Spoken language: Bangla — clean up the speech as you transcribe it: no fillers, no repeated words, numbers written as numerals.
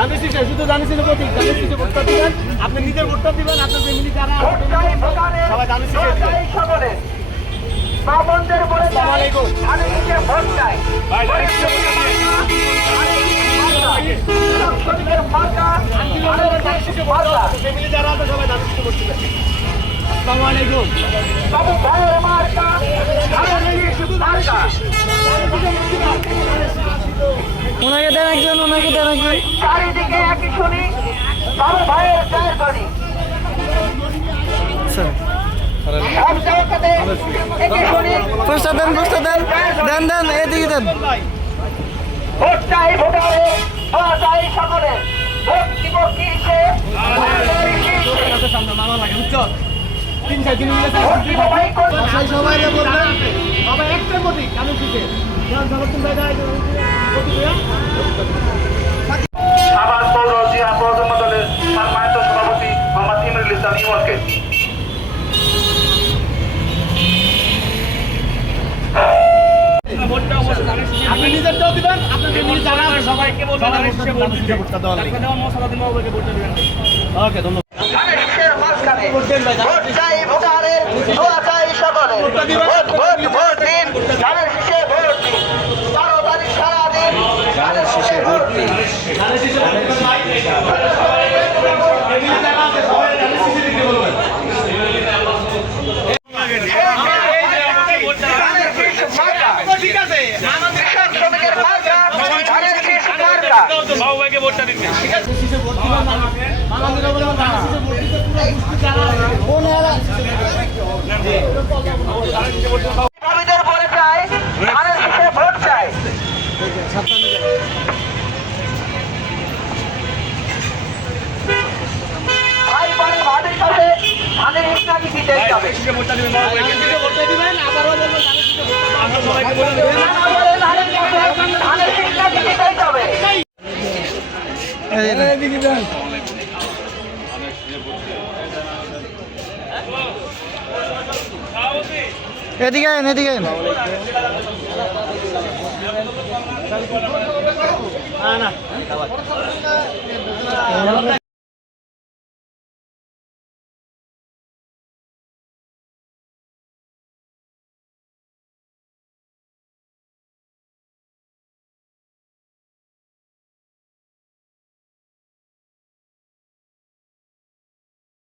শুধু জানিস প্রতীক জানিস ভোটটা দিবেন, আপনি নিজের ভোটটা দিবেন, আপনার ফ্যামিলি যারা সবাই জানিস মামনদের বলে ধানের ভোট চাই ফ্যামিলি যারা আছে সবাই জানিস ভোট দিবেন। আসসালামু আলাইকুম। বাবু ভাইয়ের মার্কা মার্কা ওনাকে দেন একজন, ওনাকে দেন একজন। চারিদিকে একই শুনি বাবু ভাইয়ের চায়ের বাড়ি সব জায়গাতে একই শুনি পোস্টার দেন, পোস্টার দেন, দেন দেন, এদিকে দেন। ভোট চাই ভোটারে ভোট চাই সকলে ভোট দিব কিসে মামা লাগে বুঝছো, তিন চার দিন মিলে ভোট দিব ভাই কোন সবাই বলবেন সবাই একটা প্রতীক জানিস সমর্থন ভাই আবার পৌর জিয়া প্রজন্ম দলের সম্মানিত সভাপতি মোহাম্মদ ইমরুল ইসলাম ইমনকে আপনি নিজেরটাও দিবেন, আপনার ফ্যামিলি যারা আছে সবাইকে বলবেন ভোটটা দেওয়া লাগবে। ওকে ধন্যবাদ। ধানের মাঝখানে ভোট চাই ভোটারে দোয়া চাই সকলে ভোট ভোট ভোট দিন ধানের শীষে ভোট দিন 12 তারিখ সারাদিন ধানের শীষে ভোট দিন ঠিক আছে কৃষক শ্রমিকের মার্কা ধানের শীষ মার্কা বাবুভাইকে ভোটটা দিতে ঠিক আছে শিশে ভোট দিবেন না মানন্দির বলে জানা শিশে ভোট দিতে পুরো যারা কবিদের বলে চাই ধানের শীষে ভোট চাই ভাই বলে ভাবির কাছে ধানের ইসলামী দিতেই যাবে ভোটটা দিবেন বাবুভাইকে শিশে ভোটটা দিবেন, আবারও বলবেন জানা শিশে ভোটটা আমরা সবাইকে বলে দেবেন নানা বলে ধানের ইসলামী দিতেই যাবে এদিকে আইন, এদিকে আইন। না না